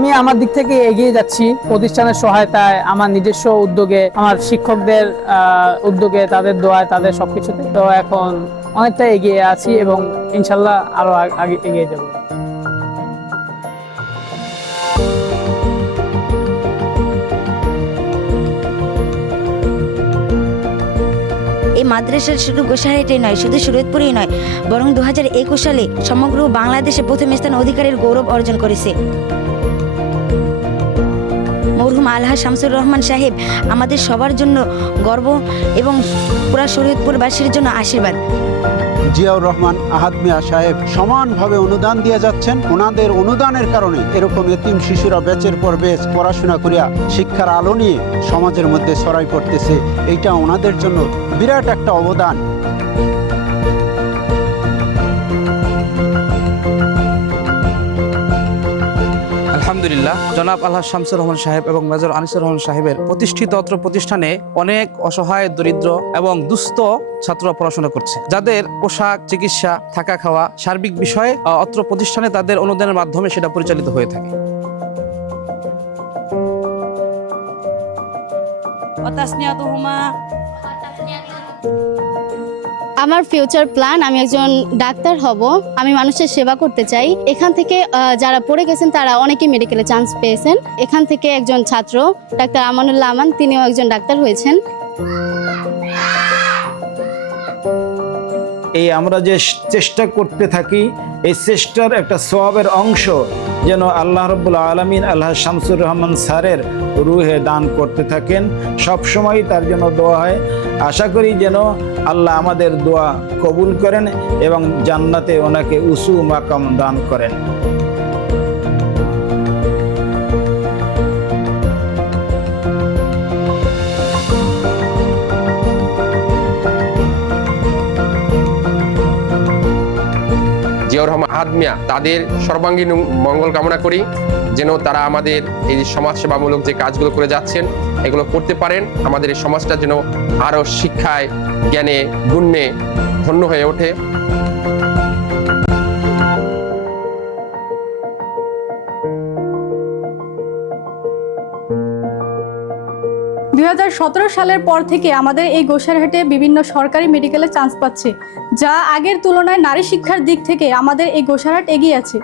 আমি আমার দিক থেকে এগিয়ে যাচ্ছি প্রতিষ্ঠানের সহায়তায়, আমার নিজস্ব উদ্যোগে, আমার শিক্ষকদের উদ্যোগে, তাদের দোয়ায়, তাদের সবকিছুতে। তো এখন অনেকটা এগিয়ে আছি এবং ইনশাল্লাহ আরো আগে এগিয়ে যাব। এই মাদ্রাসা শুধু গোসাইহাটেই নয়, শুধু শরীয়তপুরেই নয়, বরং 2021 সালে সমগ্র বাংলাদেশে প্রথম স্থান অধিকারের গৌরব অর্জন করেছে। মরহুম আলহাজ শামসুর রহমান সাহেব আমাদের সবার জন্য গর্ব এবং পুরা শরীয়তপুরবাসীর জন্য আশীর্বাদ। জিয়াউর রহমান আহাদ মিয়া সাহেব সমানভাবে অনুদান দিয়ে যাচ্ছেন। ওনাদের অনুদানের কারণে এরকম এতিম শিশুরা বেচের পর বেচ পড়াশোনা করিয়া শিক্ষার আলো নিয়ে সমাজের মধ্যে ছড়াই পড়তেছে। এইটা ওনাদের জন্য বিরাট একটা অবদান। আলহামদুলিল্লাহ, জনাব আলহাজ শামসুর রহমান সাহেব এবং মেজর আনিসুর রহমান সাহেবের প্রতিষ্ঠিত অত্র প্রতিষ্ঠানে অনেক অসহায়, দরিদ্র এবং দুস্থ ছাত্র পড়াশোনা করছে, যাদের পোশাক, চিকিৎসা, থাকা খাওয়া সার্বিক বিষয়ে অত্র প্রতিষ্ঠানে তাদের অনুদানের মাধ্যমে সেটা পরিচালিত হয়ে থাকে। আমার ফিউচার প্ল্যান, আমি একজন ডাক্তার হব। আমি মানুষের সেবা করতে চাই। এখান থেকে যারা পড়ে গেছেন তারা অনেকেই মেডিকেলে চান্স পেয়েছেন। এখান থেকে একজন ছাত্র ডাক্তার আমানুল্লাহ আমান, তিনিও একজন ডাক্তার হয়েছেন। এই আমরা যে চেষ্টা করতে থাকি, এই চেষ্টার একটা সওয়াবের অংশ যেন আল্লাহ রাব্বুল আলামিন আলহাজ শামসুর রহমান স্যারের রুহে দান করতে থাকেন। সব সময় তার জন্য দোয়া হয়। আশা করি যেন আল্লাহ আমাদের দোয়া কবুল করেন এবং জান্নাতে ওনাকে উঁচু মাকাম দান করেন। জিয়াউর রহমান আহাদ মিয়া তাদের সর্বাঙ্গীন মঙ্গল কামনা করি, যেন তারা আমাদের এই সমাজসেবামূলক যে কাজগুলো করে যাচ্ছেন এগুলো করতে পারেন। আমাদের এই সমাজটা যেন আরো শিক্ষায়, জ্ঞানে, গুণে ধন্য হয়ে ওঠে। 2017 সালের পর থেকে আমাদের এই গোসাইরহাটে বিভিন্ন সরকারি মেডিকেলে চান্স পাচ্ছে, যা আগের তুলনায় নারী শিক্ষার দিক থেকে আমাদের এই গোসাইরহাট এগিয়ে আছে।